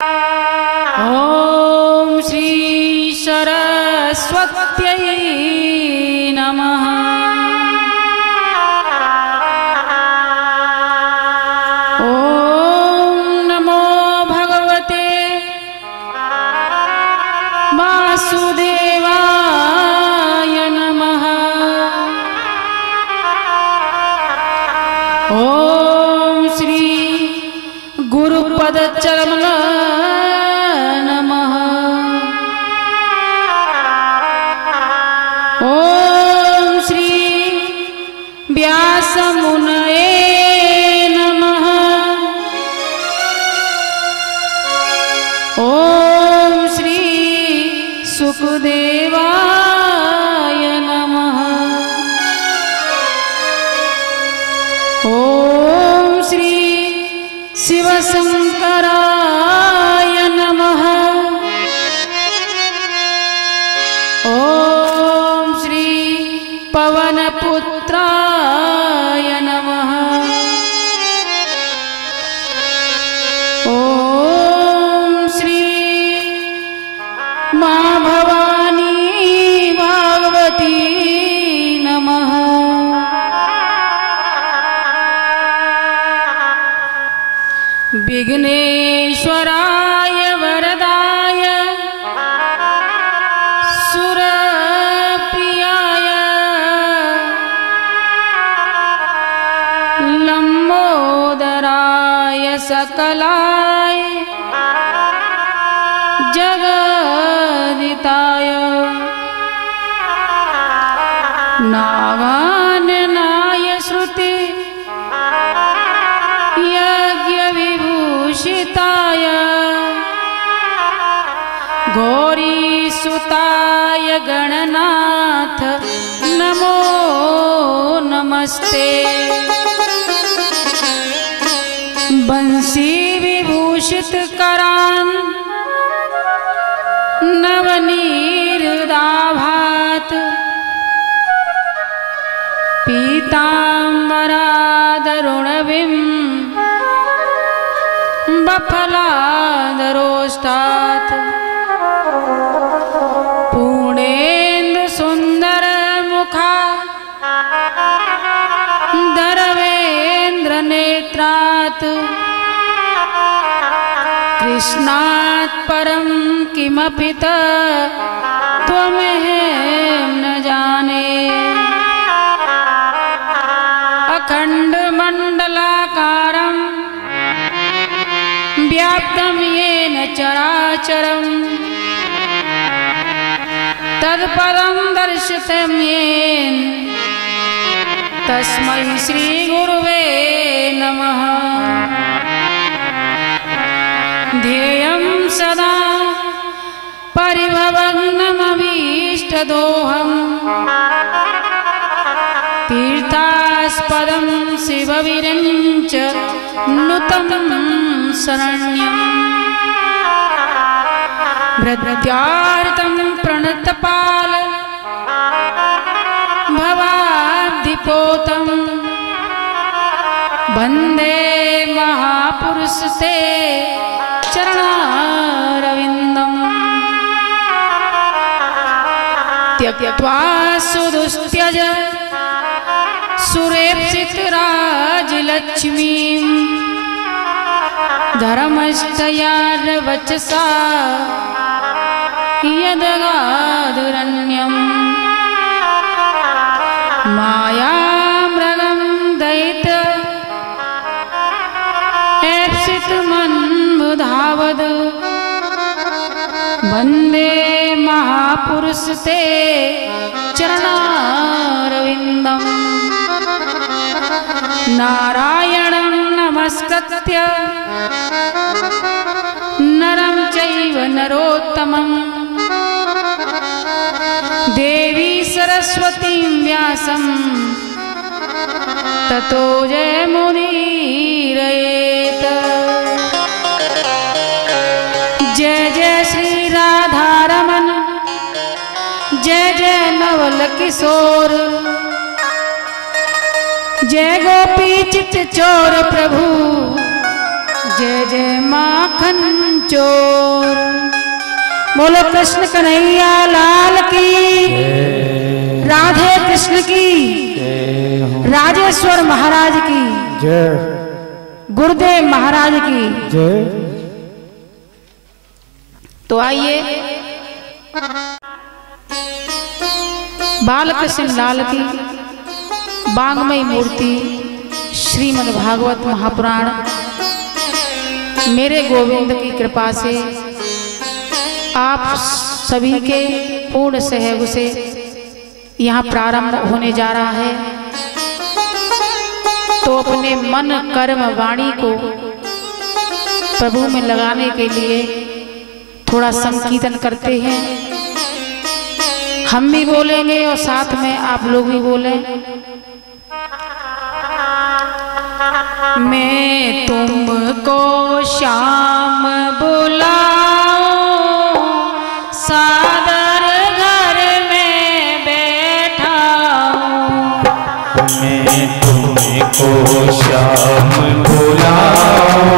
ओम श्री सरस्वत्यै नमः। ओम नमो भगवते वासुदेवाय नमः। ओम श्री गुरुपदचरण नमः। ओम श्री व्यासमुनये नमः। ओम श्री सुखदेवाय नमः। ओम श्री शिवशंकराय नमः। ओम श्री पवनपुत्राय नमः। ओम श्री मां भवानी भागवती नमः। विघ्नेश्वराय वरदाय सुरप्रियाय लंबोदराय सकलाय जगदिताय नागाननाय श्रुति यज्ञविभूषिताय गौरीसुताय गणनाथ नमो नमस्ते। बंसी विभूषित करान् नवनीरदाभात पीताम्बरादरुणविं बफलादरोष्टात् पूर्णेन्दु सुंदर मुखा दरवेन्द्र नेत्रात् कृष्णात् परं किमपि त्वमेव न जाने। अखंड मंडलाकारं व्याप्तं येन चराचरं तत्पदं दर्शितं येन तस्मै श्री गुरुवे नमः। ध्येयं सदा परिभवग्नमभीष्टदोहं तीर्थास्पदं शिववीरञ्च नुतं शरण्यम्। भृत्यार्तं प्रणतपाल भवाब्धिपोतं वन्दे महापुरुषते चरणारविन्दम्। त्यक्त्वा सुदुस्त्यज सुरेप्सितराजलक्ष्मीं धर्मस्थया यदगादुरन्यम्। मायामृगं दयित एप्सितमन्बुधावद वन्दे महापुरुषते चरणारविन्दम्। नारायणं नमस्कृत्य नरं चैव नरोत्तमं देवी सरस्वतीं व्यासं ततो जयमुदीरयेत्। जय जय श्री राधारमण जय जय नवल किशोर जय गोपी चित चोर प्रभु जय जय माखन चोर। बोलो कृष्ण कन्हैया लाल की, राधे कृष्ण की, राजेश्वर महाराज की जय, गुरुदेव महाराज की जय। तो आइए बालकृष्ण लाल की वांग्मयी मूर्ति श्रीमद् भागवत महापुराण मेरे गोविंद की कृपा से आप सभी के पूर्ण सहयोग से यहाँ प्रारंभ होने जा रहा है। तो अपने मन कर्म वाणी को प्रभु में लगाने के लिए थोड़ा संकीर्तन करते हैं। हम भी बोलेंगे और साथ में आप लोग भी बोलें। मैं तुमको श्याम बुलाऊं, सादर घर में बैठा हूँ। मैं तुमको श्याम बुलाऊं,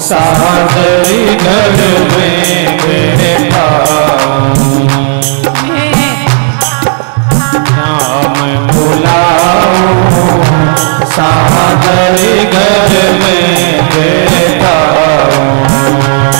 सादर घर में बैठा हूँ। श्याम बुलाऊं, सादर घर में बैठा हूँ।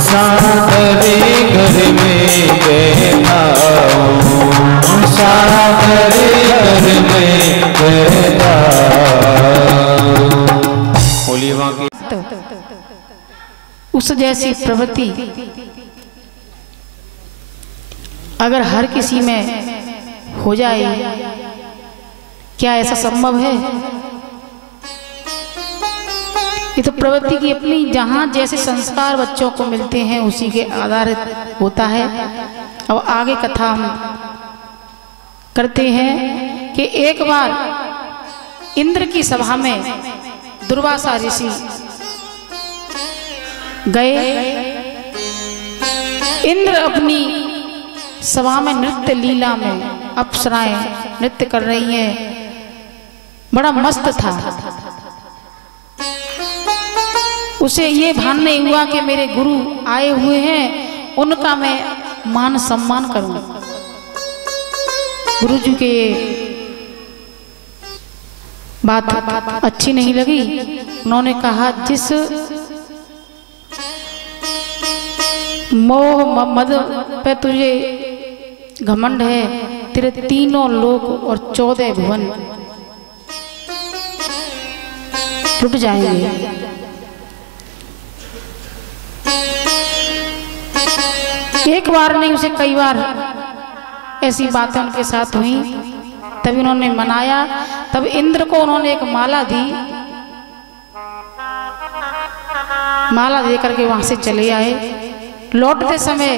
सादरे घर में बैठा हूँ, सादरे घर में बैठा होली वहाँ की उस जैसी प्रवृत्ति अगर हर किसी में हो जाए, क्या ऐसा संभव है? ये तो प्रवृत्ति की अपनी, जहाँ जैसे संस्कार बच्चों को मिलते हैं उसी के आधारित होता है। अब आगे कथा हम करते हैं कि एक बार इंद्र की सभा में दुर्वासा ऋषि गए। इंद्र अपनी सभा में नृत्य लीला में अप्सराएं नृत्य कर रही हैं, बड़ा मस्त था। उसे ये भान नहीं हुआ कि मेरे गुरु आए हुए हैं, उनका मैं मान सम्मान करूं। गुरु जी के बात अच्छी नहीं लगी। उन्होंने कहा, जिस मोह मद पे तुझे घमंड है, तेरे तीनों लोक और 14 भुवन टूट जाएंगे। एक बार नहीं, उसे कई बार ऐसी बातें उनके साथ हुई। तभी उन्होंने मनाया। तब इंद्र को उन्होंने एक माला दी। माला दे करके वहां से चले आए। लौटते समय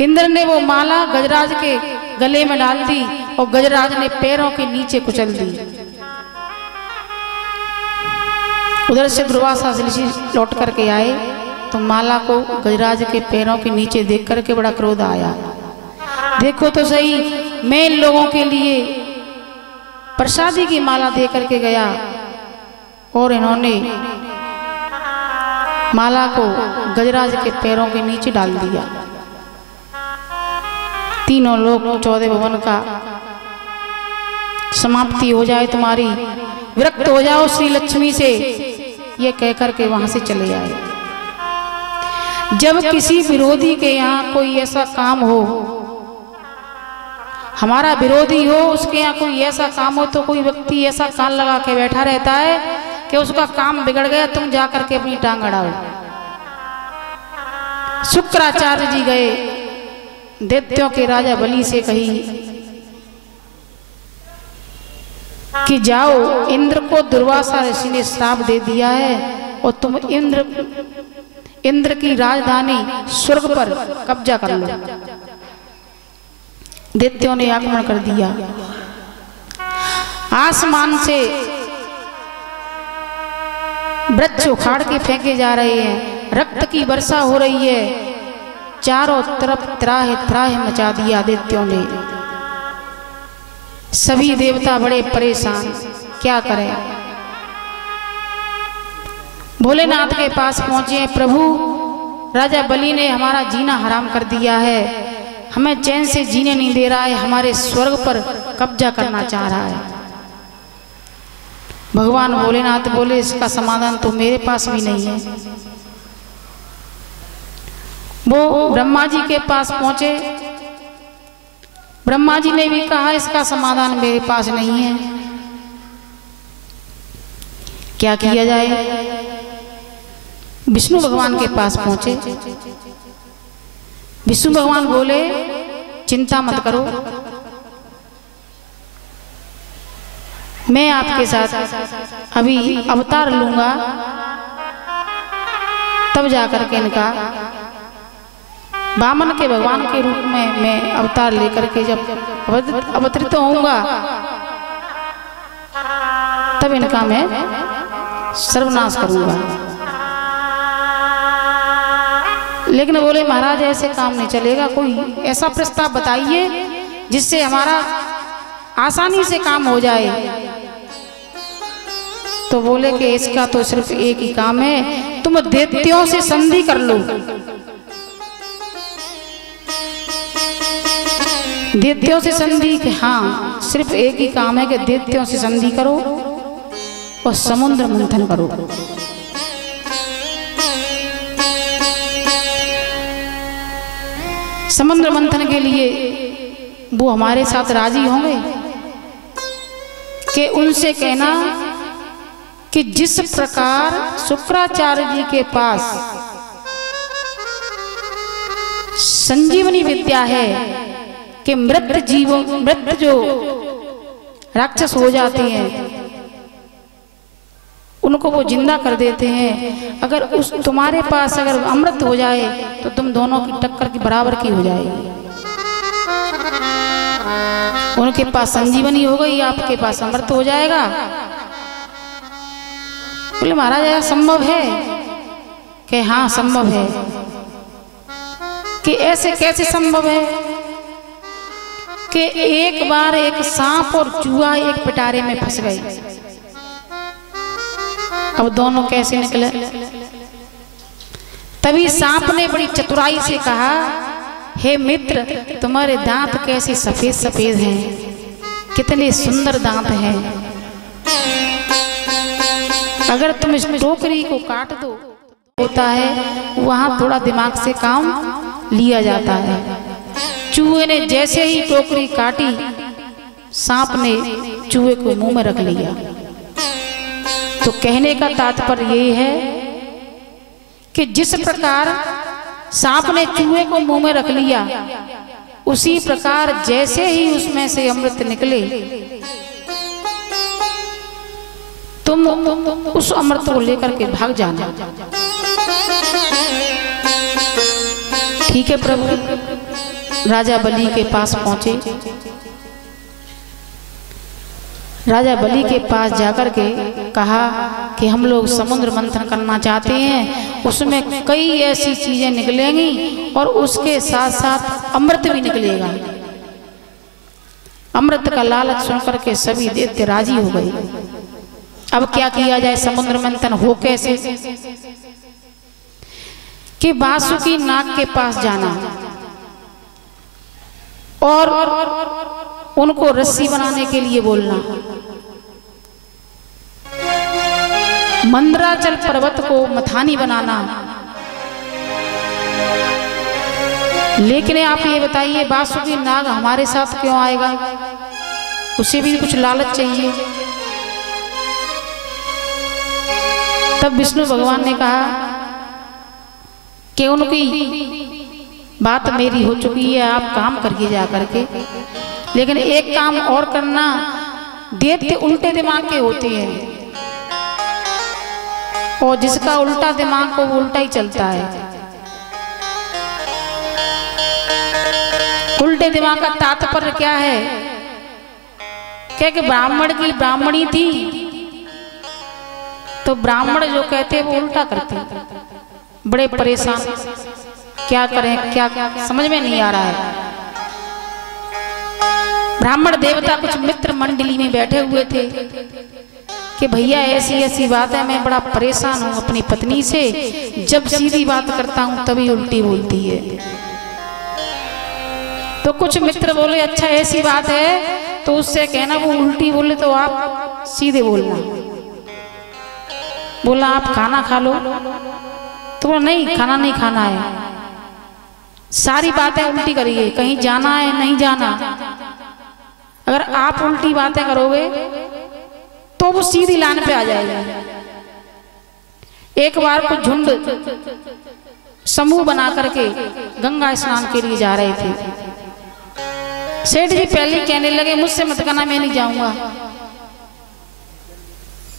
इंद्र ने वो माला गजराज के गले में डाल दी और गजराज ने पैरों के नीचे कुचल दी। उधर से दुर्वासा ऋषि लौट करके आए तो माला को गजराज के पैरों के नीचे देख करके बड़ा क्रोध आया। देखो तो सही, मैं इन लोगों के लिए प्रसादी की माला दे करके गया और इन्होंने माला को गजराज के पैरों के नीचे डाल दिया। तीनों लोग 14 भुवन का समाप्ति हो जाए, तुम्हारी विरक्त हो जाओ श्री लक्ष्मी से, ये कहकर के वहां से चले आए। जब किसी विरोधी के यहाँ कोई ऐसा काम हो, हमारा विरोधी हो, उसके यहाँ कोई ऐसा काम हो, तो कोई व्यक्ति ऐसा कान लगा के बैठा रहता है कि उसका काम बिगड़ गया, तुम जाकर के अपनी टांग अड़ाओ। शुक्राचार्य जी गए, दैत्यों के राजा बलि से कही कि जाओ, इंद्र को दुर्वासा ऋषि ने श्राप दे दिया है और तुम इंद्र की राजधानी स्वर्ग पर कब्जा कर लो। दैत्यों ने आक्रमण कर दिया। आसमान से वृक्ष उखाड़ के फेंके जा रहे हैं, रक्त की वर्षा हो रही है, चारों तरफ त्राह त्राह मचा दिया दैत्यों ने। सभी देवता बड़े परेशान, क्या करें। भोलेनाथ के पास पहुंचे, प्रभु राजा बलि ने हमारा जीना हराम कर दिया है, हमें चैन से जीने नहीं दे रहा है, हमारे स्वर्ग पर कब्जा करना चाह रहा है। भगवान भोलेनाथ बोले, इसका समाधान तो मेरे पास भी नहीं है। वो ब्रह्मा जी के पास पहुंचे। ब्रह्मा जी ने भी कहा, इसका समाधान मेरे पास नहीं है, क्या किया जाए। विष्णु भगवान के पास पहुंचे। विष्णु भगवान बोले, चिंता मत करो, मैं आपके साथ अभी अवतार लूंगा, तब जाकर के इनका वामन के भगवान के रूप में मैं अवतार लेकर के जब अवतरित होऊंगा, तब इनका मैं सर्वनाश करूंगा। लेकिन बोले, महाराज ऐसे काम नहीं चलेगा, कोई ऐसा प्रस्ताव बताइए जिससे हमारा आसानी से काम हो जाए। तो बोले कि इसका तो सिर्फ एक ही काम है, तुम दैत्यों से संधि कर लो। दैत्यों से संधि, हाँ, सिर्फ एक ही काम है कि दैत्यों से संधि करो और समुद्र मंथन करो। समुद्र मंथन के लिए वो हमारे साथ राजी होंगे कि उनसे कहना कि जिस प्रकार शुक्राचार्य जी के पास संजीवनी विद्या है कि मृत जो राक्षस हो जाते हैं उनको वो जिंदा कर देते हैं। अगर उस तुम्हारे पास अगर अमृत हो जाए तो तुम दोनों की टक्कर की बराबर की हो जाएगी। उनके पास संजीवनी हो गई, आपके पास अमृत हो जाएगा। बोले महाराज ऐसा संभव है? कि हाँ संभव है। कि ऐसे कैसे संभव है? कि एक बार एक सांप और चूहा एक पिटारे में फंस गए। अब दोनों कैसे निकले? तभी सांप ने बड़ी चतुराई से कहा, हे मित्र, तुम्हारे दांत कैसे सफेद सफेद हैं, कितने सुंदर दांत हैं। अगर तुम इस टोकरी को काट दो, होता है वहां थोड़ा दिमाग से काम लिया जाता है। चूहे ने जैसे ही टोकरी काटी, सांप ने चूहे को मुंह में रख लिया। तो कहने का तात्पर्य ये है कि जिस प्रकार सांप ने चूहे को मुंह में रख लिया, उसी प्रकार जैसे ही उसमें से अमृत निकले, तुम उस अमृत को लेकर के भाग जाना। ठीक है प्रभु। राजा बलि के पास पहुंचे। राजा बलि के पास जाकर के कहा कि हम लोग समुद्र मंथन करना चाहते हैं, उसमें कई ऐसी चीजें निकलेंगी और उसके साथ साथ अमृत भी निकलेगा। अमृत का लालच सुनकर के सभी दैत्य राजी हो गए। अब क्या किया जाए? समुद्र मंथन हो कैसे? कि वासुकी नाग के पास जाना और उनको रस्सी बनाने के लिए बोलना। मंदराचल पर्वत को मथानी बनाना। लेकिन आप ये बताइए, वासुकी नाग हमारे साथ क्यों आएगा? उसे भी कुछ लालच चाहिए। तब विष्णु भगवान ने कहा कि उनकी बात मेरी हो चुकी है, आप काम करिए जा करके, लेकिन एक काम और करना। दैत्य उल्टे दिमाग के होते हैं और जिसका उल्टा दिमाग को वो उल्टा ही चलता है। उल्टे दिमाग का तात्पर्य क्या है? क्या कि ब्राह्मण की ब्राह्मणी थी तो ब्राह्मण जो कहते वो उल्टा करते। बड़े परेशान, क्या करें, क्या समझ में नहीं आ रहा है। ब्राह्मण देवता कुछ मित्र मंडली में बैठे हुए थे कि भैया ऐसी ऐसी बात है, मैं बड़ा परेशान हूं अपनी पत्नी से, जब सीधी बात करता हूं तभी उल्टी बोलती है। तो कुछ मित्र बोले अच्छा ऐसी बात है तो उससे कहना वो उल्टी बोले तो आप सीधे बोलना। बोला आप खाना खा लो, तो बोला नहीं खाना नहीं खाना है, सारी बातें उल्टी करिए, कहीं जाना है नहीं जाना। अगर आप उल्टी बातें करोगे तो वो सीधी लाइन पे आ जाएगा। एक बार कुछ झुंड समूह बना करके गंगा स्नान के लिए जा रहे थे। सेठ जी पहले ही कहने लगे मुझसे मत कहना, मैं नहीं जाऊंगा।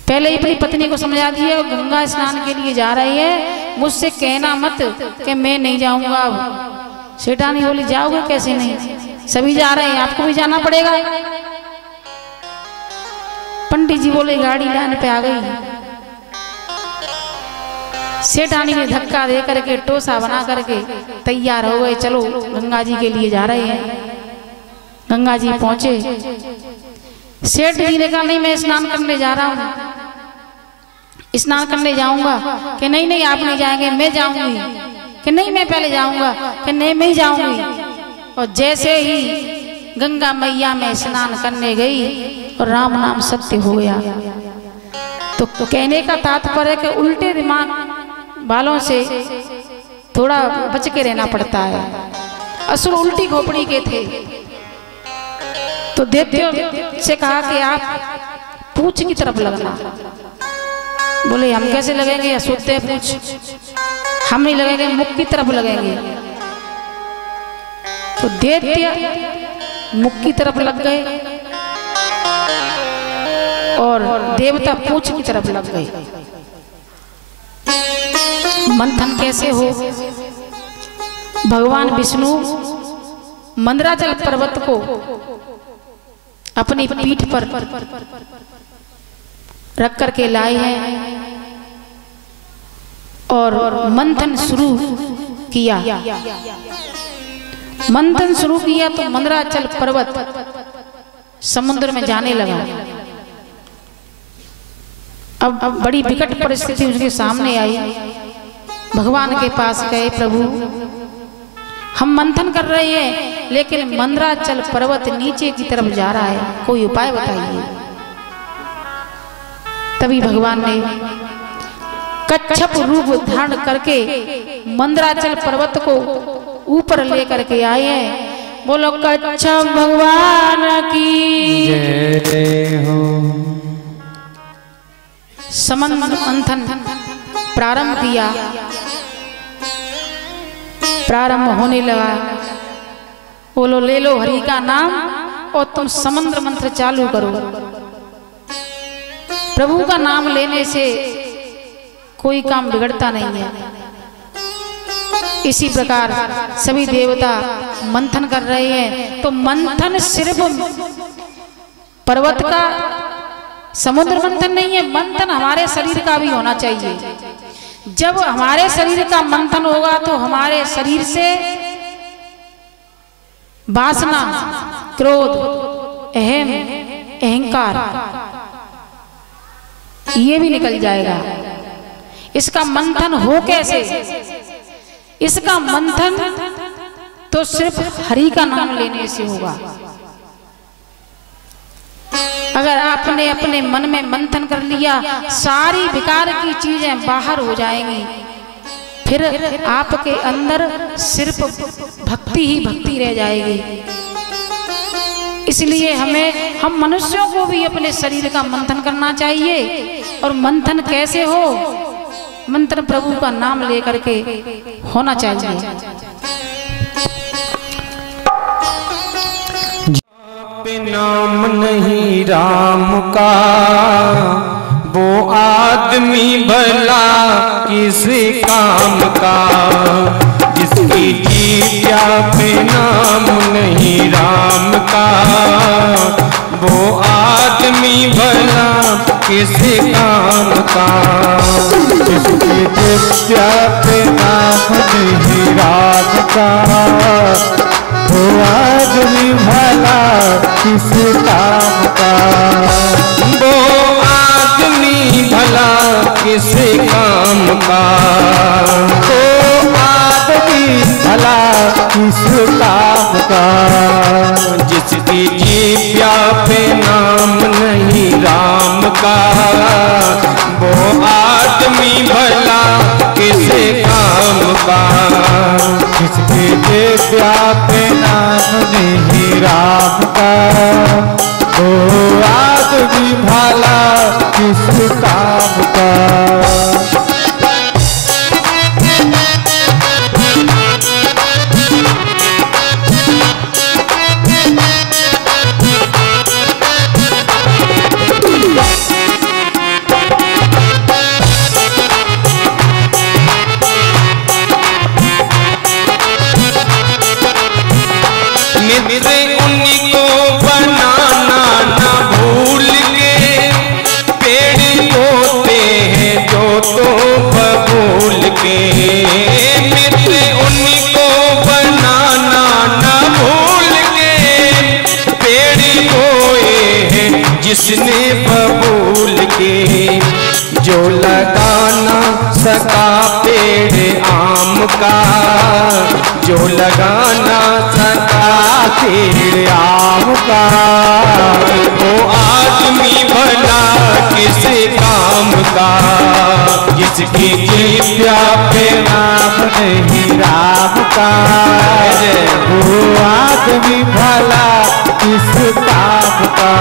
पहले ही अपनी पत्नी को समझा दिया गंगा स्नान के लिए जा रही है, मुझसे कहना मत कि मैं नहीं जाऊंगा। अब सेठानी बोली जाओगे कैसे नहीं, सभी जा रहे हैं, आपको भी जाना पड़ेगा। पंडित जी बोले गाड़ी लाइन पे आ गई। सेठानी ने धक्का दे करके टोसा बना करके तैयार हो गए, चलो गंगा जी के लिए जा रहे हैं। गंगा जी पहुंचे। सेठ जी ने कहा नहीं मैं स्नान करने जा रहा हूँ, स्नान करने जाऊंगा। कि नहीं नहीं आप नहीं जाएंगे, मैं जाऊंगी। कि नहीं मैं पहले जाऊंगा। कि नहीं मैं ही जाऊंगी। और जैसे ही गंगा मैया में स्नान करने गई और राम नाम सत्य हो गया। तो कहने का तात्पर्य है कि उल्टे दिमाग वालों से थोड़ा बच के रहना पड़ता है। असुर उल्टी खोपड़ी के थे। तो दैत्य से कहा कि आप पूंछ की तरफ लगना। बोले हम कैसे लगेंगे, अशुद्ध है पूंछ, हम नहीं लगेंगे, मुख की तरफ लगेंगे। तो दैत्य मुख की तरफ लग गए और देवता पूंछ की तरफ लग गए। मंथन कैसे हो? भगवान विष्णु मंदराचल पर्वत को अपनी पीठ पर रख करके लाए हैं और मंथन शुरू किया। मंथन शुरू किया तो मंदराचल पर्वत समुद्र में जाने लगा। अब बड़ी विकट परिस्थिति उसके सामने आई। भगवान के पास गए, प्रभु हम मंथन कर रहे हैं लेकिन मंदराचल पर्वत नीचे की तरफ जा रहा है, कोई उपाय बताइए। तभी भगवान ने कच्छप रूप धारण करके मंदराचल पर्वत को ऊपर लेकर के आए हैं। बोलो कच्छप भगवान की जय हो। समंदर मंथन प्रारंभ किया, प्रारंभ होने लगा। बोलो ले लो हरि का नाम और तुम समुद्र मंत्र चालू करो। प्रभु का नाम लेने से कोई काम बिगड़ता नहीं है। इसी प्रकार सभी देवता मंथन कर रहे हैं। तो मंथन सिर्फ पर्वत का, समुद्र मंथन नहीं है, मंथन हमारे शरीर का भी होना चाहिए। जब हमारे शरीर का मंथन होगा तो हमारे शरीर से वासना, क्रोध, अहम, अहंकार ये भी निकल जाएगा। इसका मंथन हो कैसे? इसका मंथन तो सिर्फ हरि का नाम लेने से होगा। अगर आपने अपने मन में मंथन कर लिया, सारी विकार की चीजें बाहर हो जाएंगी। फिर आपके अंदर सिर्फ भक्ति ही भक्ति रह जाएगी। इसलिए हम मनुष्यों को भी अपने शरीर का मंथन करना चाहिए। और मंथन कैसे हो? मंथन प्रभु का नाम लेकर के होना चाहिए। नाम नहीं राम का वो आदमी भला किस काम का, जिसकी जीव्या पे नाम नहीं राम का वो आदमी भला किस काम का, जिसकी जीव्या पे नाम नहीं राम का वो आदमी भला किस काम का, वो आदमी भला किस काम का, वो आदमी भला किस काम का, जिसकी जीव्या पे नाम नहीं राम का वो आदमी भला किस काम का, जिसकी जीव्या पे नाम नहीं राम का वो आदमी भला किस काम का। जिसने बबूल के जो लगाना सका पेड़ आम का, जो लगाना सका पेड़ आम का वो आदमी भला किस काम का, किसकी चिट्ठिया पे नाम नहीं राम का, वो आदमी भला किस काम का।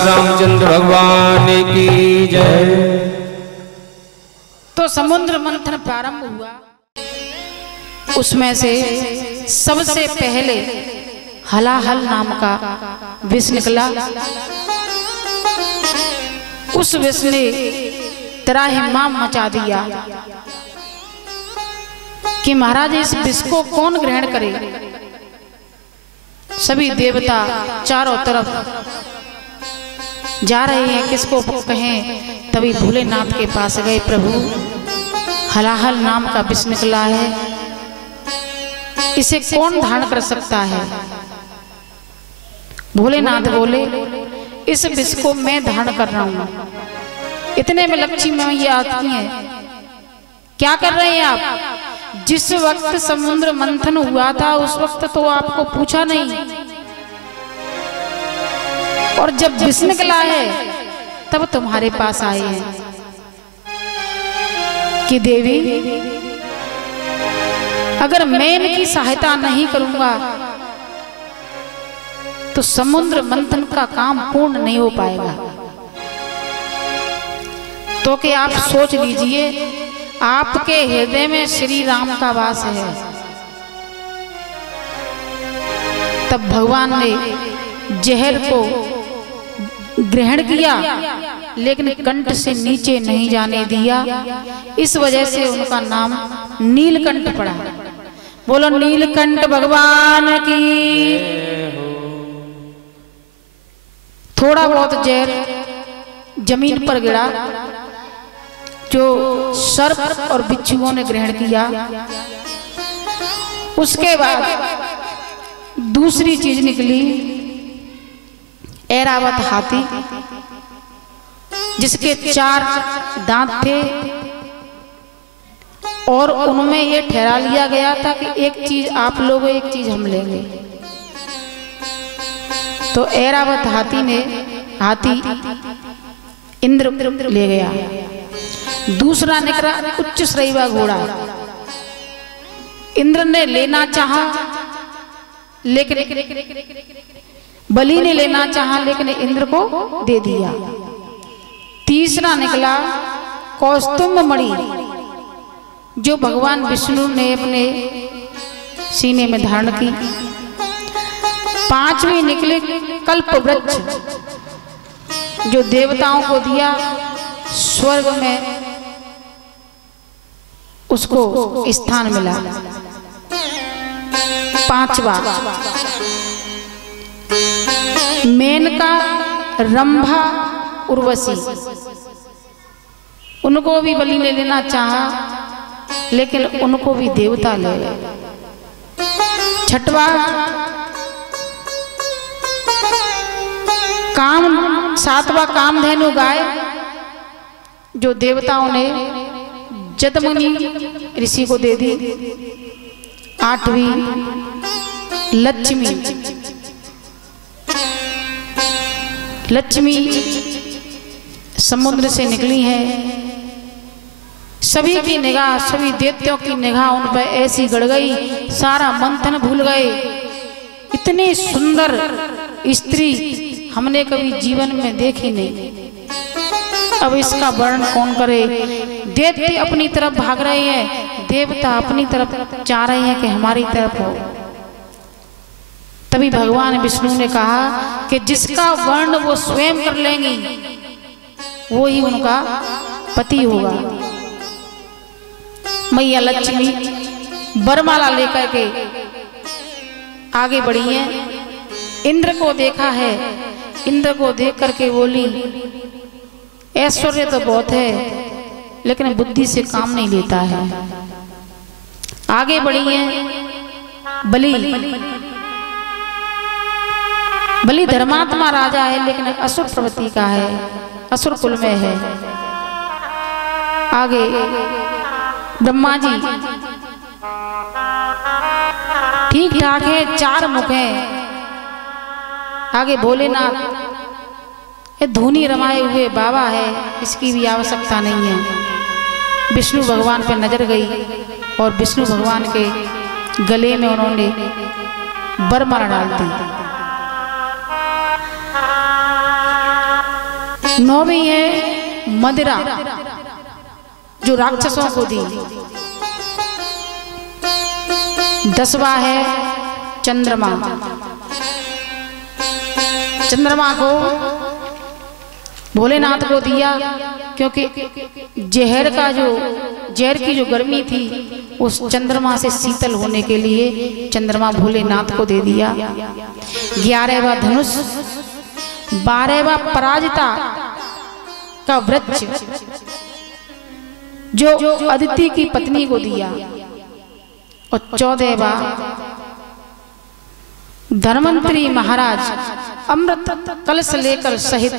रामचंद्र भगवान की जय। तो समुद्र मंथन प्रारंभ हुआ, उसमें से सबसे पहले हलाहल नाम का विष निकला। उस विष ने त्राहिमाम मचा दिया कि महाराज इस विष को कौन ग्रहण करे। सभी देवता चारों तरफ जा रहे हैं, किसको कहें। तभी भोलेनाथ के पास गए, प्रभु हलाहल नाम का विष निकला है, इसे कौन धारण कर सकता है। भोलेनाथ बोले, इस विष को मैं धारण कर रहा हूं। इतने में लक्ष्मी मैया आती हैं, क्या कर रहे हैं आप। जिस वक्त समुद्र मंथन हुआ था उस वक्त तो आपको पूछा नहीं, और जब विष निकला है तब तुम्हारे पास आए हैं कि देवी अगर मैं इनकी सहायता नहीं करूंगा तो समुद्र मंथन का काम पूर्ण नहीं हो पाएगा। तो कि आप सोच लीजिए, आपके हृदय में श्री राम का वास है। तब भगवान ने जहर को ग्रहण किया, लेकिन कंठ से नीचे नहीं जाने दिया। इस वजह से उनका नाम नीलकंठ पड़ा। बोलो नीलकंठ भगवान की। थोड़ा बहुत जहर जमीन पर गिरा, जो सर्प और बिच्छुओं ने ग्रहण किया। उसके बाद दूसरी चीज निकली, ऐरावत हाथी, जिसके 4 दांत थे, और उनमें ये ठहरा लिया गया था कि एक चीज आप लोग, एक चीज हम लेंगे। तो ऐरावत हाथी इंद्र ले गया। दूसरा निकला उच्च श्रेवा घोड़ा, इंद्र ने लेना चाहा, लेकिन बलि ने लेना चाहा, लेकिन इंद्र को दे दिया। तीसरा निकला कौस्तुभ मणि, जो भगवान विष्णु ने अपने सीने में धारण की। 5वीं निकले कल्प वृक्ष, जो देवताओं को दिया, स्वर्ग में उसको स्थान मिला। 5वां मेनका, रंभा, उर्वशी, उनको भी बलि ने लेना चाहा, लेकिन उनको भी देवता ले गए। 6वां 7वां कामधेनु गाय, जो देवताओं ने जदमुनि ऋषि को दे दी। 8वीं लक्ष्मी समुद्र से निकली है। सभी की निगाह, सभी देवताओं की निगाह उन पर ऐसी गड़ गई, सारा मंथन भूल गए। इतनी सुंदर स्त्री हमने कभी जीवन में देखी नहीं। अब इसका वर्णन कौन करे। देवते अपनी तरफ भाग रहे हैं, देवता अपनी तरफ चाह रहे हैं कि हमारी तरफ हो। तभी भगवान विष्णु ने कहा कि जिसका वर्ण वो स्वयं कर लेंगी वो ही उनका पति होगा। मैया लक्ष्मी वरमाला लेकर के आगे बढ़ी है। इंद्र को देखा है, इंद्र को देख करके बोली, ऐश्वर्य तो बहुत है लेकिन बुद्धि से काम नहीं लेता है। आगे बढ़ी है बलि। बलि धर्मात्मा राजा है लेकिन असुर प्रवृत्ति का है, असुर कुल में है। आगे ब्रह्मा जी ठीक ठाक है, 4 मुख हैं। आगे भोलेनाथ ये धूनी रमाए हुए बाबा है, इसकी भी आवश्यकता नहीं है। विष्णु भगवान पे नजर गई और विष्णु भगवान के गले में उन्होंने बरमाला डाल दी। 9वीं है मदिरा जो राक्षसों को दी। 10वां है चंद्रमा। चंद्रमा को भोलेनाथ को दिया क्योंकि जहर की जो गर्मी थी उस चंद्रमा से शीतल होने के लिए चंद्रमा भोलेनाथ को दे दिया। 11वां धनुष, 12वां पराजिता का वृक्ष जो अदिति की पत्नी को दिया और 14वां धन्वंतरी महाराज अमृत कलश लेकर सहित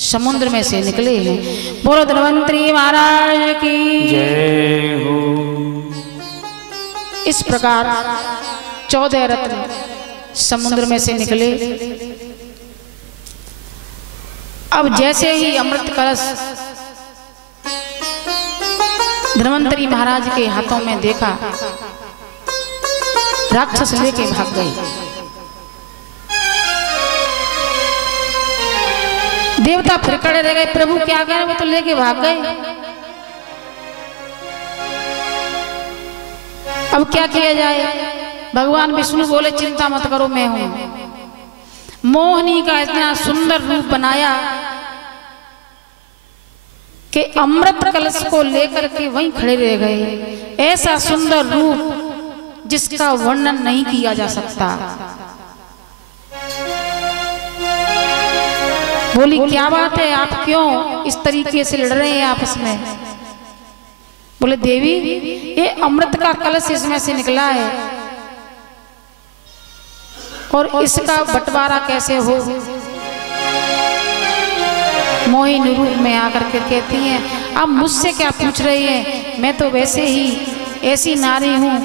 समुद्र में से निकले हैं। बोलो धन्वंतरी महाराज की जय हो। इस प्रकार 14 रत्न समुद्र में से निकले। अब जैसे ही अमृत कलश धन्वंतरी महाराज के हाथों में देखा, राक्षस लेके भाग गए। देवता फिर खड़े रह गए, प्रभु क्या करें, वो तो लेके भाग गए, अब क्या किया जाए। भगवान विष्णु बोले चिंता मत करो, मैं हूं। मोहिनी का इतना सुंदर रूप बनाया कि अमृत कलश को लेकर के वहीं खड़े रह गए। ऐसा सुंदर रूप जिसका वर्णन नहीं किया जा सकता। बोली क्या बात है, आप क्यों इस तरीके से लड़ रहे हैं आपस में। बोले देवी ये अमृत का कलश इसमें से निकला है और इसका बंटवारा कैसे हो। मोहिनी रूप में आकर के कहती हैं आप मुझसे क्या पूछ रही हैं, मैं तो वैसे ही ऐसी नारी हूं।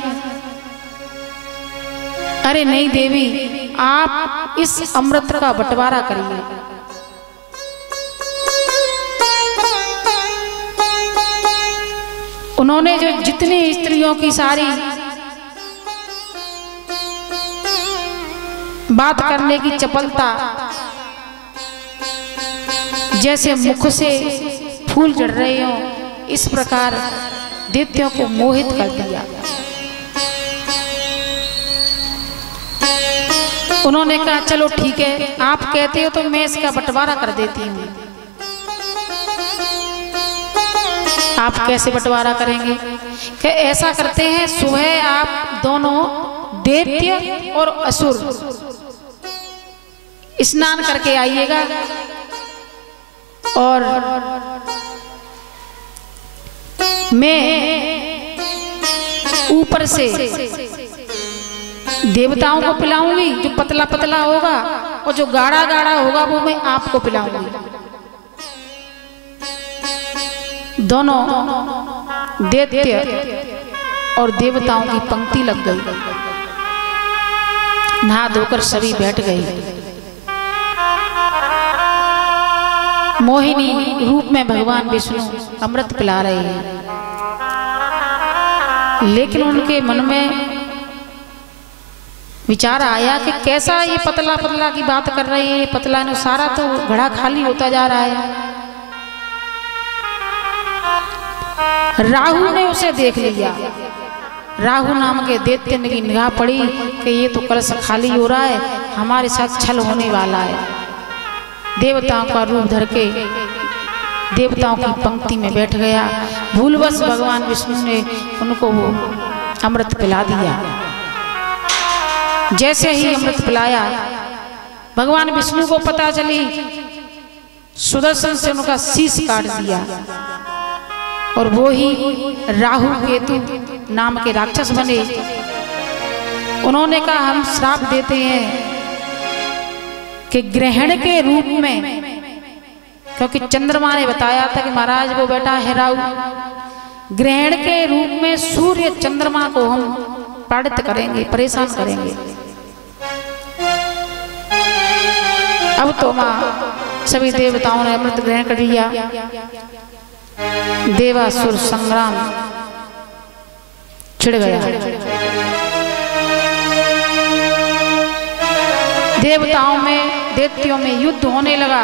अरे नहीं देवी, आप इस अमृत का बंटवारा करिए। उन्होंने जो जितनी स्त्रियों की सारी बात करने की चपलता, जैसे मुख से फूल झड़ रहे हो, इस प्रकार दैत्यों को मोहित कर दिया। उन्होंने कहा चलो ठीक है, आप कहते हो तो मैं इसका बंटवारा कर देती हूँ। आप कैसे बंटवारा करेंगे? कि ऐसा करते हैं, सुबह आप दोनों दैत्य और असुर स्नान करके आइएगा और मैं ऊपर से देवताओं को पिलाऊंगी, जो पतला पतला होगा, और जो गाढ़ा गाढ़ा होगा वो मैं आपको पिलाऊंगी। दोनों दैत्य और देवताओं की पंक्ति लग गई। नहा धोकर सभी बैठ गए। मोहिनी रूप में भगवान विष्णु अमृत पिला रहे हैं, लेकिन उनके मन में विचार आया कि कैसा ये पतला पतला की बात कर रहे हैं, ये पतला ने सारा तो घड़ा खाली होता जा रहा है। राहु ने उसे देख लिया। राहु नाम के दैत्य की निगाह पड़ी कि ये तो कलश खाली हो रहा है, हमारे साथ छल होने वाला है। देवताओं का रूप धर के देवताओं की पंक्ति में बैठ गया। भूलवश भगवान विष्णु ने उनको वो अमृत पिला दिया। जैसे ही अमृत पिलाया, भगवान विष्णु को पता चली सुदर्शन से उनका शीश काट दिया और वो ही राहु केतु नाम के राक्षस बने। उन्होंने कहा हम श्राप देते हैं कि ग्रहण के रूप में, क्योंकि चंद्रमा ने बताया था कि महाराज वो बेटा है राहु, ग्रहण के रूप में सूर्य चंद्रमा को हम पीड़ित करेंगे, परेशान करेंगे। अब तो मां सभी देवताओं ने अमृत ग्रहण कर लिया। देवासुर संग्राम छिड़ गया। देवताओं में दैत्यों में युद्ध होने लगा।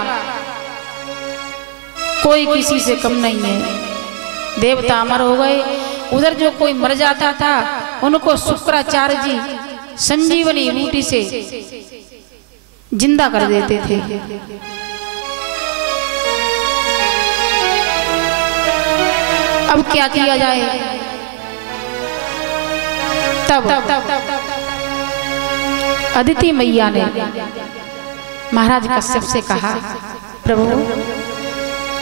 कोई किसी से कम नहीं है। देवता अमर हो गए। उधर जो कोई मर जाता था उनको शुक्राचार्य जी संजीवनी बूटी से जिंदा कर देते थे। अब क्या किया जाए? तब अदिति मैया ने महाराज कश्यप से कहा, प्रभु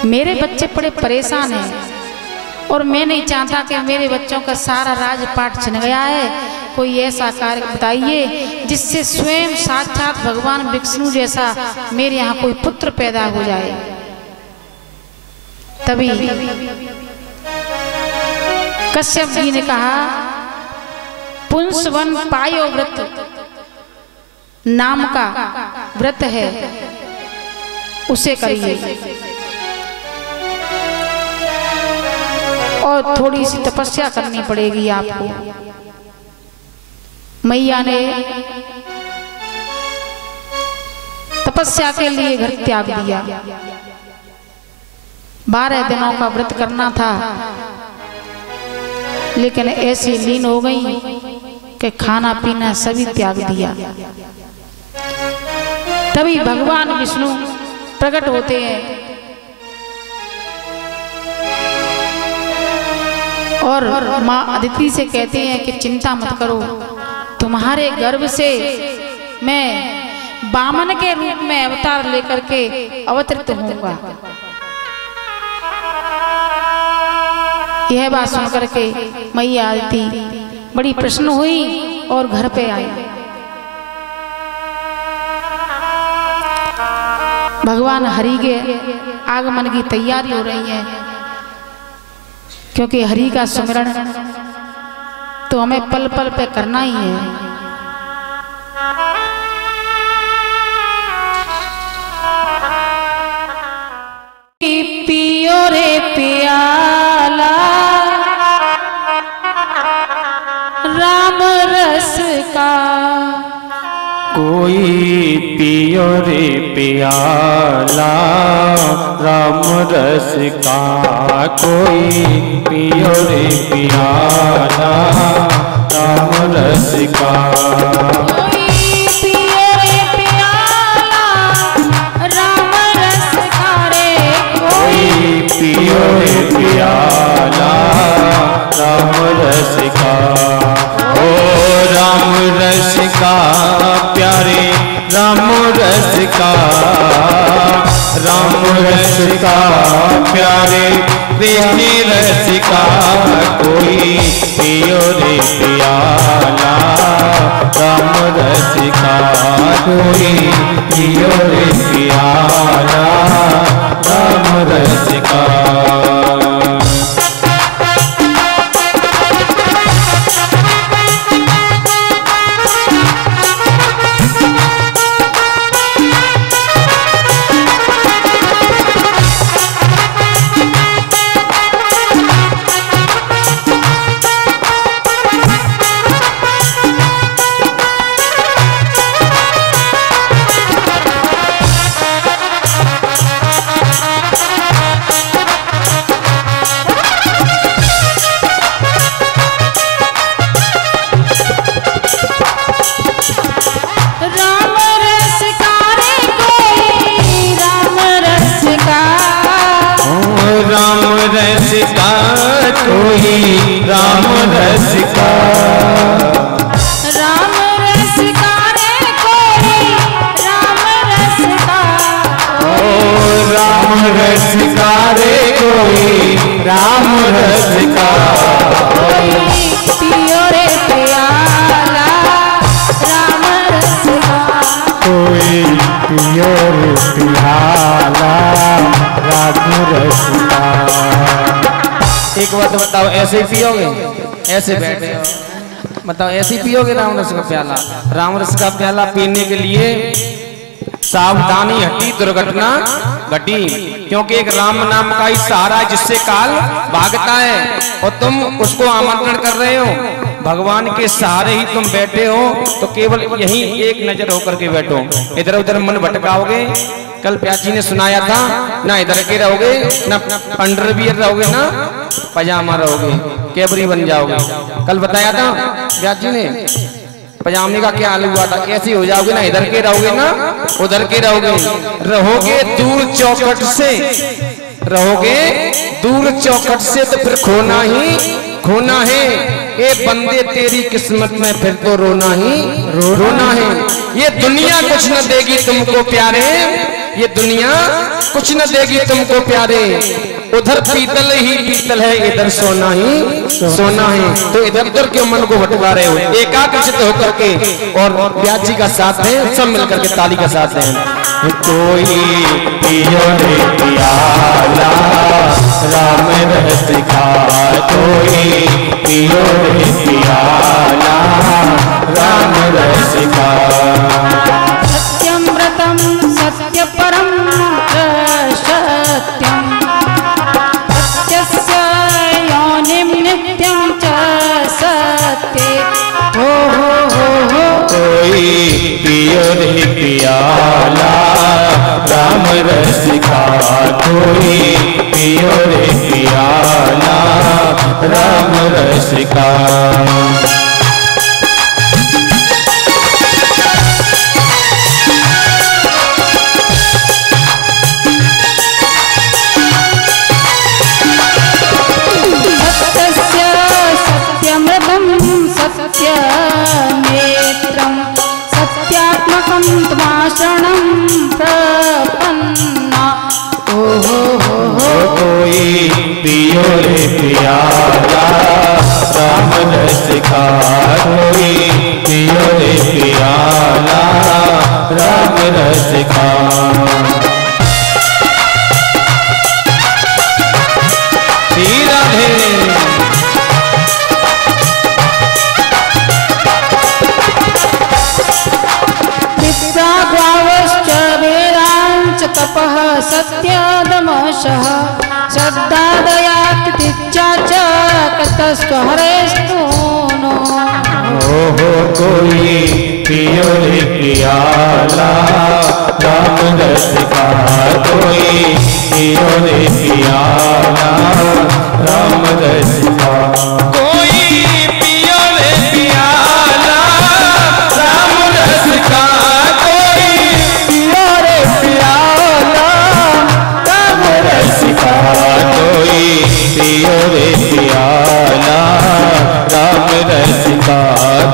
मेरे बच्चे बड़े परेशान हैं और मैं नहीं चाहता कि मेरे बच्चों का सारा राजपाट छिन गया है। कोई ऐसा कार्य बताइए जिससे स्वयं साक्षात भगवान विष्णु जैसा मेरे यहाँ कोई पुत्र पैदा हो जाए। तभी कश्यप जी ने कहा, पुंसवन पायो व्रत नाम का व्रत है, उसे करिए और थोड़ी सी तपस्या करनी पड़ेगी आपको। मैया ने तपस्या के लिए घर त्याग दिया। 12 दिनों का व्रत करना था, लेकिन ऐसी लीन हो गई कि खाना पीना सभी त्याग दिया। तभी भगवान विष्णु प्रकट होते हैं और माँ अदिति से कहते हैं कि चिंता मत करो, तुम्हारे गर्भ से मैं बामन के रूप में अवतार लेकर के अवतरित होऊंगा। यह बात सुनकर के मैया अदिति बड़ी प्रसन्न हुई और घर पे आई। भगवान हरि के आगमन की तैयारी हो रही है, क्योंकि हरि का सुमिरन तो हमें पल पल पे करना ही है। पियो रे प्याला राम रस का, कोई पियो रे प्याला राम रस का, कोई पियो रे प्याला राम रस का, कोई पियो रे प्याला राम रस का रे, कोई पियो रे प्याला राम रस का। ओ राम रस का प्यारे राम रस का, राम रस का प्यारे कृष्ण रस का, कोई पियो रे प्याला राम रस का, कोई पियो रे प्याला राम रस का। राम रस का, राम रस का रे कोई राम रस का, ओ राम ऐसे ही पियोगे? ऐसे बैठे मतलब ऐसे ही पियोगे राम रस का प्याला? राम रस का प्याला पीने के लिए सावधानी हटी, दुर्घटना घटी, क्योंकि एक राम नाम का ही सहारा है जिससे काल भागता है। और तुम उसको आमंत्रण कर रहे हो, भगवान के सहारे ही तुम बैठे हो, तो केवल यही एक नजर होकर के बैठो, इधर उधर मन भटकाओगे। कल प्याज जी ने सुनाया था, ना इधर के रहोगे, ना अंडरवियर रहोगे, ना पजामा रहोगे, कैबरी बन जाओगे। कल बताया था प्याज जी ने, पजामे का क्या हाल हुआ था, ऐसे हो जाओगे, ना इधर के रहोगे ना उधर के रहोगे। रहोगे दूर चौखट से, रहोगे दूर चौखट से, तो फिर खोना ही खोना है। ए बंदे तेरी किस्मत में फिर तो रोना ही रोना है। ये दुनिया कुछ न देगी तुमको प्यारे, ये दुनिया कुछ न देगी तुमको प्यारे। उधर पीतल ही पीतल है, इधर सोना ही सोना है। तो इधर उधर क्यों मन को भटका रहे हो? एकाग्रचित होकर के, और ब्याज जी का साथ है, सब मिलकर के ताली का साथ है। कोई पियो रे प्याला राम रस का, कोई पियो रे प्याला राम रस का। सत्यमृतं सत्य परम सत्यम, सत्यस्य योनिं नित्यं च सत्ये। हो कोई पियो रे प्याला राम रस का, कोई पियो रे प्याला राम रस का। सत्यनेत्रं सत्यात्मकं त्वाशरणं प्रपन्ना। कोई पियो रे प्याला राम रस का, कोई पियो रे प्याला राम रस का। तपः सत्यादमशः श्रद्धा दया तितिक्षा च कतस्त्व हरेस्तु नो। कोई पियो रे प्याला राम रस का, कोई पियो रे प्याला राम रस का। कोई पियो रे प्याला राम रस का, कोई पियो रे प्याला राम रस का, कोई पियो रे प्याला राम रस का,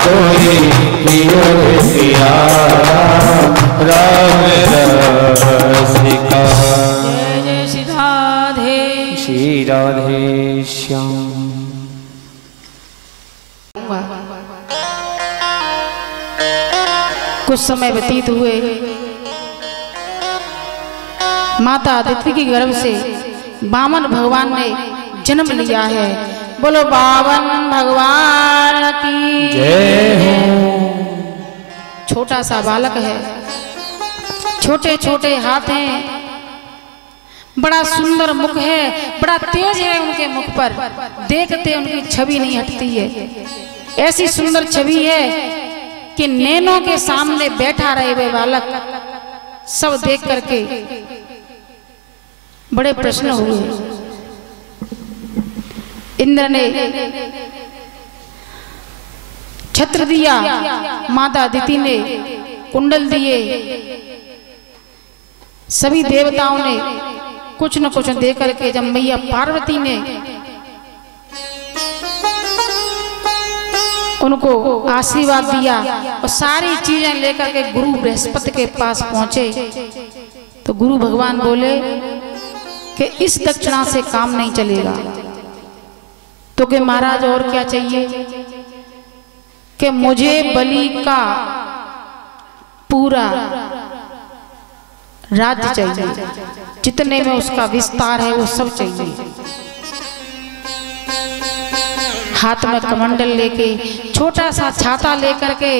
कोई पियो रे प्याला राम रस का। जय जय श्री राधे श्री राधे श्याम। कुछ समय व्यतीत हुए, माता अदिति के गर्भ से वामन भगवान ने जन्म लिया है। बोलो बावन भगवान की जय हो। छोटा सा बालक है, छोटे छोटे हाथ हैं, बड़ा सुंदर मुख है, बड़ा तेज है उनके मुख पर, देखते उनकी छवि नहीं हटती है। ऐसी सुंदर छवि है कि नैनों के सामने बैठा रहे वे बालक सब देख करके बड़े प्रश्न हुए। इंद्र ने छत्र दिया, माता अदिति ने कुंडल दिए, सभी देवताओं ने कुछ न कुछ दे करके जब मैया पार्वती ने उनको आशीर्वाद दिया और सारी चीजें लेकर के गुरु बृहस्पति के पास पहुंचे, तो गुरु भगवान बोले कि इस दक्षिणा से काम नहीं चलेगा। तो कि महाराज और क्या चाहिए? कि मुझे बलि का पूरा राज्य चाहिए, जितने में उसका विस्तार है वो सब चाहिए। हाथ में कमंडल लेके, छोटा सा छाता लेकर के,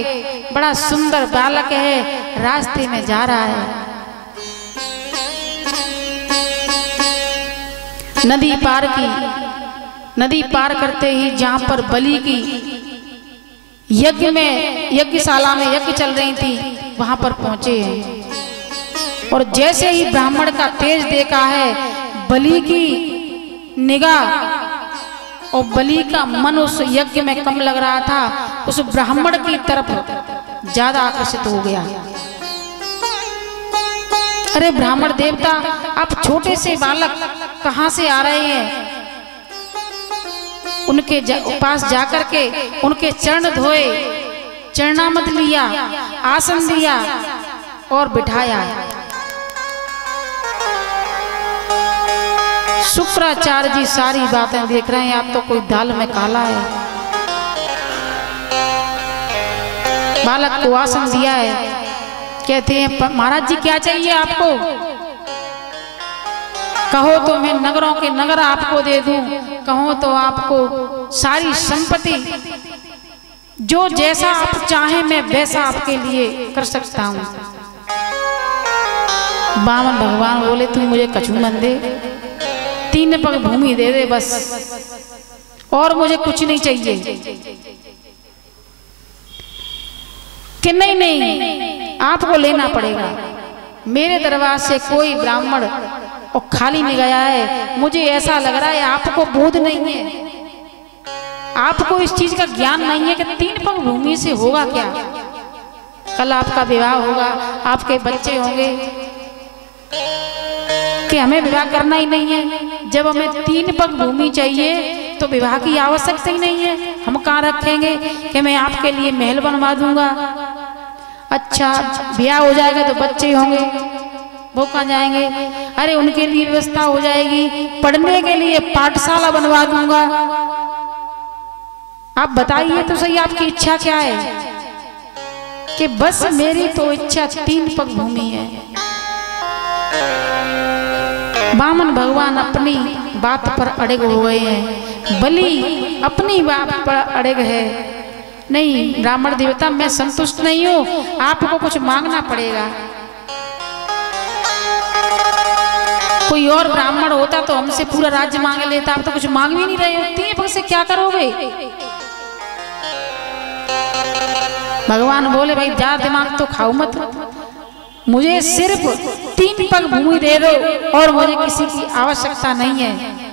बड़ा सुंदर बालक है, रास्ते में जा रहा है। नदी पार की, नदी पार करते ही जहां पर बलि की यज्ञ में, यज्ञशाला में यज्ञ चल रही थी, वहां पर पहुंचे हैं। और जैसे ही ब्राह्मण का तेज देखा है, बलि की निगाह और बलि का मन उस यज्ञ में कम लग रहा था, उस ब्राह्मण की तरफ ज्यादा आकर्षित हो गया। अरे ब्राह्मण देवता, आप छोटे से बालक कहां से आ रहे हैं? उनके पास जाकर के उनके चरण धोए, चरणामत लिया, आसन दिया और बिठाया। शुक्राचार्य जी सारी बातें देख रहे हैं, आप तो कोई दाल में काला है। बालक को आसन दिया है, कहते हैं महाराज जी क्या चाहिए आपको? कहो तो मैं नगरों के नगर आपको दे दूं, कहो तो आपको सारी संपत्ति, जो जैसा आप चाहें मैं वैसा आपके लिए कर सकता हूं। बामन भगवान बोले तू मुझे कछु मन दे, 3 पग भूमि दे दे बस, और मुझे कुछ नहीं चाहिए। कि नहीं नहीं, आपको लेना पड़ेगा। मेरे दरबार से कोई ब्राह्मण और खाली नहीं गया है। मुझे ऐसा लग रहा है आपको बोध नहीं है, आपको इस चीज का ज्ञान नहीं है कि 3 पग भूमि से होगा क्या। कल आपका विवाह होगा, आपके बच्चे होंगे, कि हमें विवाह करना ही नहीं है। जब हमें 3 पग भूमि चाहिए तो विवाह की आवश्यकता ही नहीं है। हम कहाँ रखेंगे कि मैं आपके लिए महल बनवा दूंगा। अच्छा ब्याह हो जाएगा तो बच्चे होंगे, वो कहाँ जाएंगे? अरे उनके लिए व्यवस्था हो जाएगी, पढ़ने के लिए पाठशाला बनवा दूंगा। आप बताइए तो सही, आपकी इच्छा क्या है? कि बस मेरी तो इच्छा 3 पग भूमि है। वामन भगवान अपनी बात पर अड़ग हो गए हैं, बलि अपनी बात पर अड़ग है। नहीं ब्राह्मण देवता, मैं संतुष्ट नहीं हूं, आपको कुछ मांगना पड़ेगा। कोई और ब्राह्मण होता तो हमसे पूरा राज्य मांग लेता, आप तो कुछ मांग भी नहीं रहे हो। 3 पग से क्या करोगे? भगवान बोले भाई ज्यादा दिमाग तो खाओ मत, मुझे सिर्फ 3 पग भूमि दे दो और मुझे किसी की आवश्यकता नहीं है।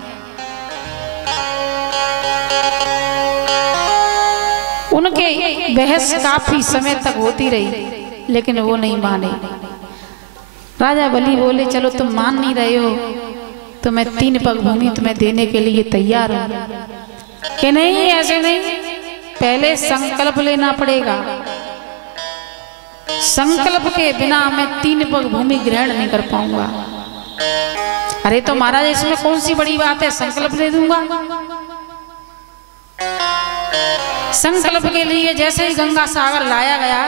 उनके बहस काफी समय तक होती रही, लेकिन वो नहीं माने। राजा बलि बोले चलो तुम मान नहीं रहे हो तो मैं 3 पग भूमि तुम्हें देने के लिए तैयार हूं। कि नहीं ऐसे नहीं, पहले संकल्प लेना पड़ेगा। संकल्प के बिना मैं 3 पग भूमि ग्रहण नहीं कर पाऊंगा। अरे तो महाराज इसमें कौन सी बड़ी बात है, संकल्प दे दूंगा। संकल्प के लिए जैसे ही गंगा सागर लाया गया,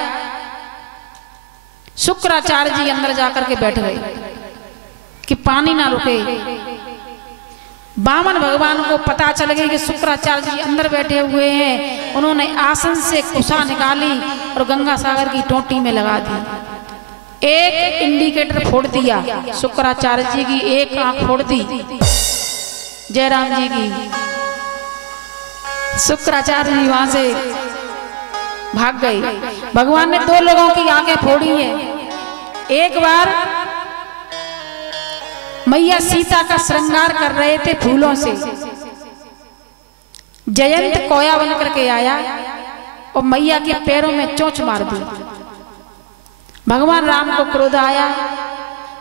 शुक्राचार्य जी अंदर जाकर के बैठ गए कि पानी ना रुके। वामन भगवान को पता चल गया कि शुक्राचार्य जी अंदर बैठे हुए हैं। उन्होंने आसन से कुशा निकाली और गंगा सागर की टोटी में लगा दी। एक इंडिकेटर फोड़ दिया, शुक्राचार्य जी की एक आंख फोड़ दी, जयराम जी की। शुक्राचार्य जी वहां से भाग गए। भगवान ने 2 लोगों की आंखें फोड़ी है। एक बार मैया सीता का श्रृंगार कर रहे थे फूलों से, जयंत कोया बन करके आया और मैया के पैरों में चोंच मार दी। भगवान राम को क्रोध आया,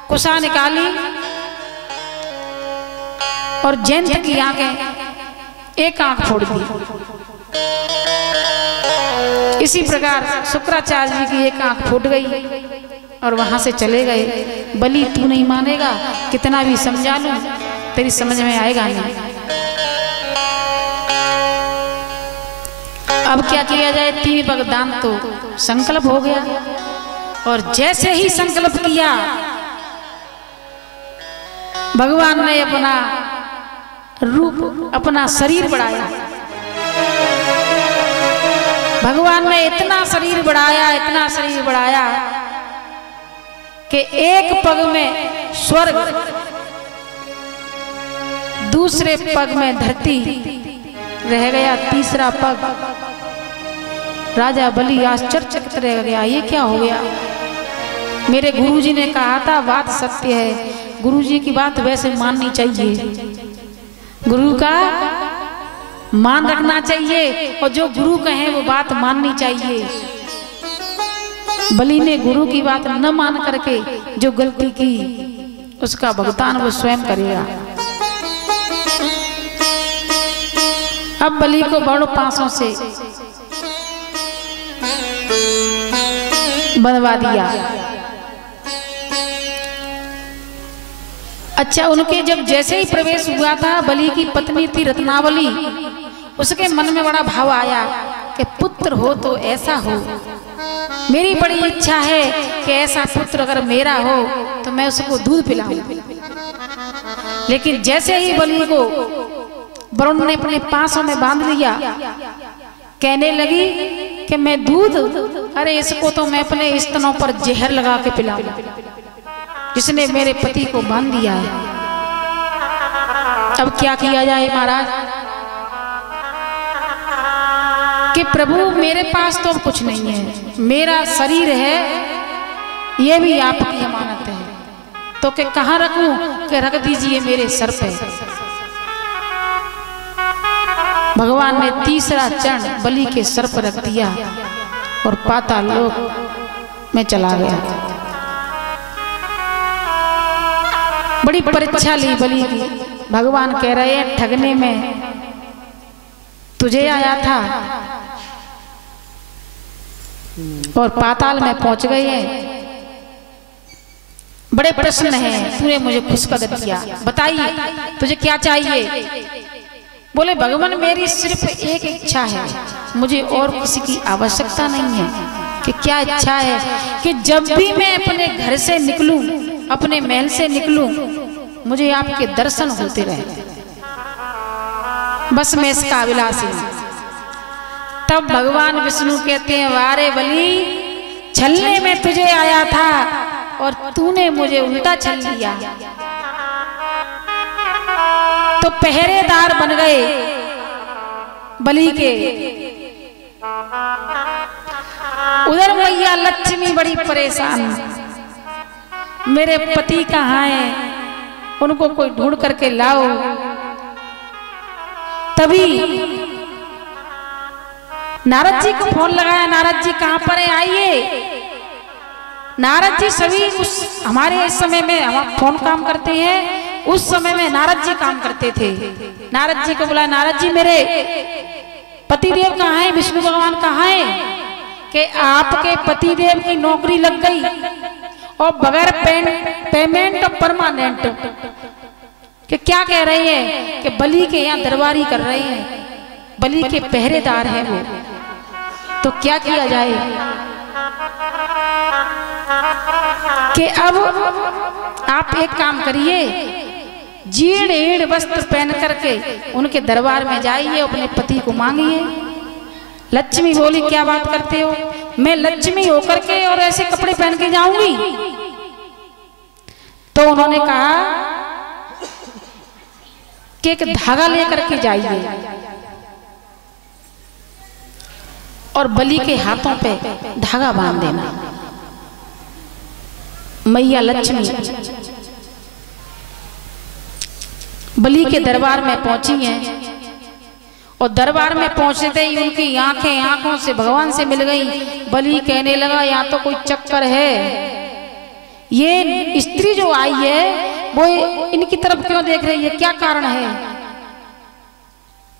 कुशा निकाली और जयंत की आंखें एक आंख फोड़ दी। इसी प्रकार शुक्राचार्य जी की एक आंख फूट गई और वहां से चले गए। बलि तू नहीं मानेगा, कितना भी समझा लूं तेरी समझ में आएगा नहीं। अब क्या किया जाए? 3 पग दान तो संकल्प हो गया और जैसे ही संकल्प किया भगवान ने अपना रूप, अपना शरीर बढ़ाया भगवान ने इतना शरीर बढ़ाया कि एक पग में स्वर्ग, दूसरे पग में धरती रह गया, तीसरा पग राजा बलि आश्चर्यचकित रह गया। ये क्या हो गया? मेरे गुरुजी ने कहा था बात सत्य है, गुरुजी की बात वैसे माननी चाहिए, गुरु का मान रखना चाहिए और जो गुरु कहे वो बात माननी चाहिए। बलि ने गुरु की बात न मान करके जो गलती की उसका भुगतान वो स्वयं करेगा। अब बलि को बड़ों पासों से बनवा दिया। अच्छा, उनके जब जैसे ही प्रवेश हुआ था, बलि की पत्नी थी रत्नावली, उसके मन में बड़ा भाव आया कि पुत्र हो तो ऐसा हो, मेरी बड़ी इच्छा है कि ऐसा पुत्र अगर मेरा हो तो मैं उसको दूध पिलाऊं। लेकिन जैसे ही बलि को वरुण ने अपने पासों में बांध लिया, कहने लगी कि मैं दूध, अरे इसको तो मैं अपने स्तनों पर जहर लगा के पिलाऊं, जिसने मेरे पति को बांध दिया है। अब क्या किया जाए महाराज? कि प्रभु मेरे पास तो कुछ नहीं है, मेरा शरीर है, ये भी आपकी अमानत है, तो कि कहाँ रखूं? कि रख दीजिए मेरे सर पे। भगवान ने तीसरा चरण बलि के सर पर रख दिया और पाताल लोक में चला गया। बड़ी परीक्षा ली बलि की। भगवान कह रहे हैं ठगने में तुझे आया था और पाताल में पहुंच गए हैं। बड़े प्रश्न हैं, तूने मुझे खुश कर दिया, बताइए तुझे क्या चाहिए? बोले भगवान मेरी सिर्फ एक इच्छा है, मुझे और किसी की आवश्यकता नहीं है। कि क्या इच्छा है? कि जब भी मैं अपने घर से निकलूं, अपने महल से निकलूं, मुझे आपके दर्शन होते रहे, बस मैं इसका अभिलाषी हूं। तब भगवान विष्णु कहते हैं, वारे बलि, छलने में तुझे आया था और तूने मुझे उल्टा छल लिया। तो पहरेदार बन गए बलि के। उधर मैया लक्ष्मी बड़ी परेशान, मेरे पति कहाँ हैं, उनको कोई ढूंढ करके लाओ। तभी नारद जी को फोन लगाया, नारद जी कहाँ पर है, आइए। नारद जी सभी उस हमारे इस समय में हम फोन काम करते हैं, उस समय में नारद जी काम करते थे। नारद जी को बोला, नारद जी मेरे पतिदेव कहाँ हैं, विष्णु भगवान कहाँ हैं? कि आपके पतिदेव की नौकरी लग गई और बगैर पेमेंट और परमानेंट। कि क्या कह रही है? कि बलि के यहाँ दरबारी कर रहे हैं, बलि के पहरेदार हैं वो। तो क्या किया जाए? कि अब आप एक काम करिए, जीर्ण वस्त्र पहन करके उनके दरबार में जाइए, अपने पति को मांगिए। लक्ष्मी बोली, क्या बात करते हो? मैं लक्ष्मी होकर के और ऐसे कपड़े पहन के जाऊंगी? तो उन्होंने कहा कि एक धागा लेकर के जाइए और बलि के हाथों पे धागा बांध देना। मैया लक्ष्मी बलि के दरबार में पहुंची हैं और दरबार में पहुंचते ही उनकी आंखें आंखों से भगवान से मिल गई। बलि कहने लगा, यहाँ तो कोई चक्कर है, ये स्त्री जो आई है वो इनकी तरफ क्यों देख रही है, क्या कारण है?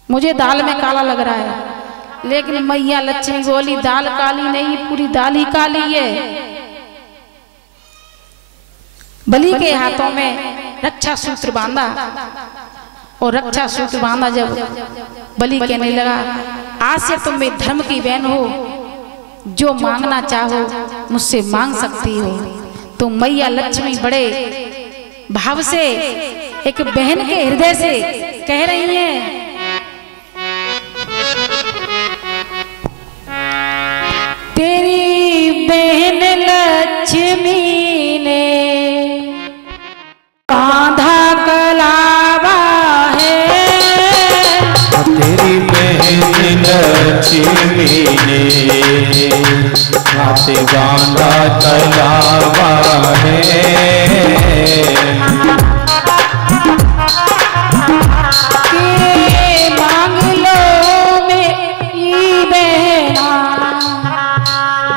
मुझे दाल में काला लग रहा है। लेकिन मैया लक्ष्मी बोली, दाल काली नहीं, पूरी दाल ही काली है। बलि के हाथों में रक्षा सूत्र बांधा और रक्षा सूत्र बांधा जब बलि कहने लगा, आज से तुम मेरे धर्म की बहन हो, जो मांगना चाहो मुझसे मांग सकती हो। तो मैया लक्ष्मी बड़े भाव से एक बहन के हृदय से कह रही हैं लक्ष्मी ने हाथ बांधा तलावा है। मांग लो मेरी बहना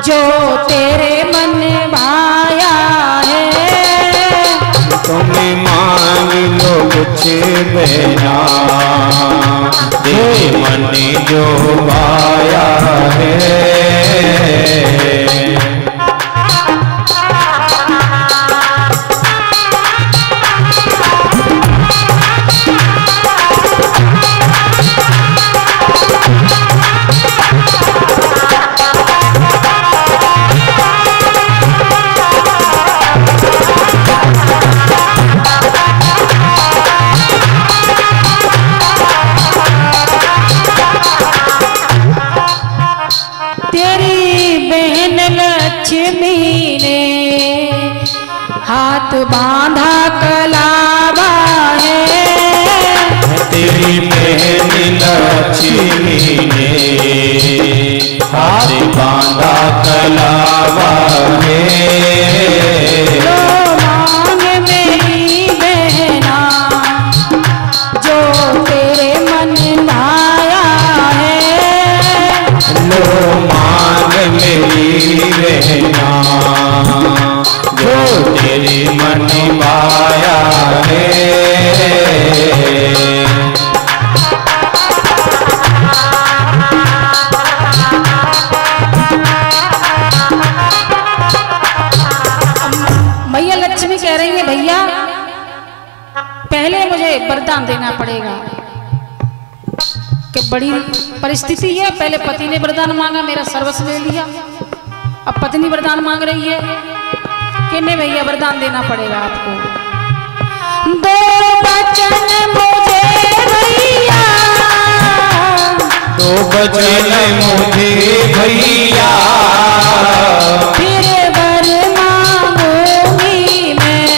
जो तेरे मन भाया है। तुम मांग लो कुछ बहना तेरे मन जो भाया है। लक्ष्मी ने हाथ बांधा कलावा है। तेरी बहन लक्ष्मी ने हाथ बांधा कलावा है। लो मांग मेरी बहना जो तेरे मन भाया है। लो मांग मेरी बहना जो तेरे मन भाया है। मैया लक्ष्मी कह रही है भैया पहले मुझे वरदान देना पड़ेगा कि बड़ी परिस्थिति है। पहले पति ने वरदान मांगा, मेरा सर्वस्व ले लिया, अब पत्नी वरदान मांग रही है कि नहीं भैया वरदान देना पड़ेगा आपको। दो वचन मुझे भैया, दो वचन मुझे भैया, फिर वर मांगूंगी मैं।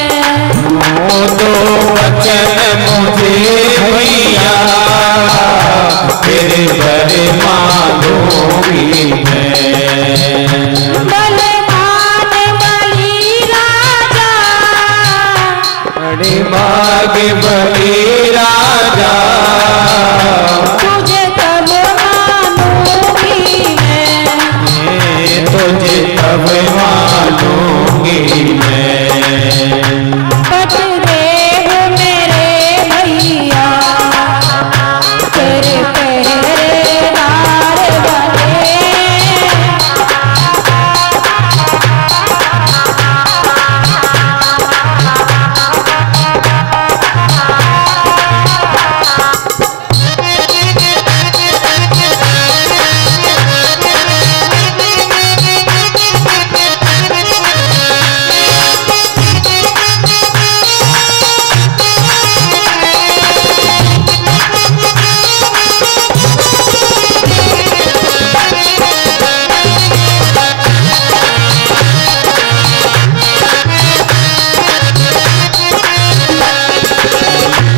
दो वचन मुझे भैया, फिर वर मांगूंगी मैं। बलवान बली राजा, बड़े भाग बली राजा, तुझे तब मानूंगी मैं। तुझे तब मानूंगी मैं। पट देव मेरे भैया तेरे पहरेदार बने।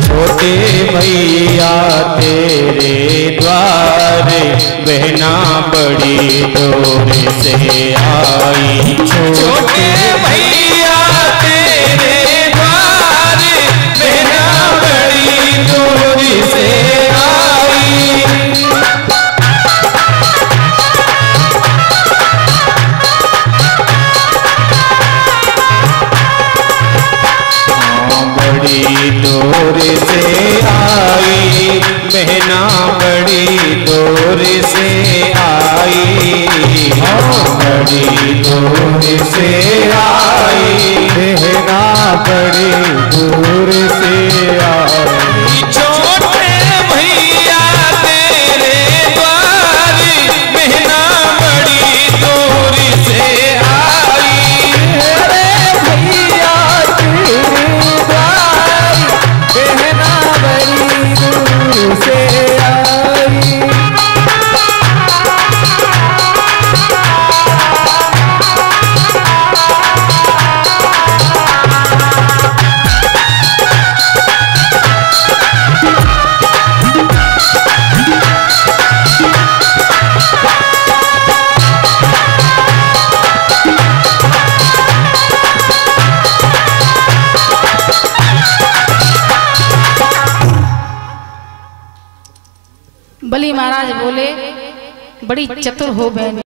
छोटे भैया तेरे द्वारे बहना बड़ी दूर से आई। छोटे भैया तेरे द्वारे बहना बड़ी दूर से आई। बड़ी दूर से आई, बहना बड़ी दूर से आई। बड़ी दूर से आई, बहना बड़ी दूर से आई। छोटे भैया तेरे द्वारे बहना बड़ी दूर से आई। भैया तेरे द्वारे बहना बड़ी दूर से आई। महाराज बोले बड़ी चतुर हो बहन।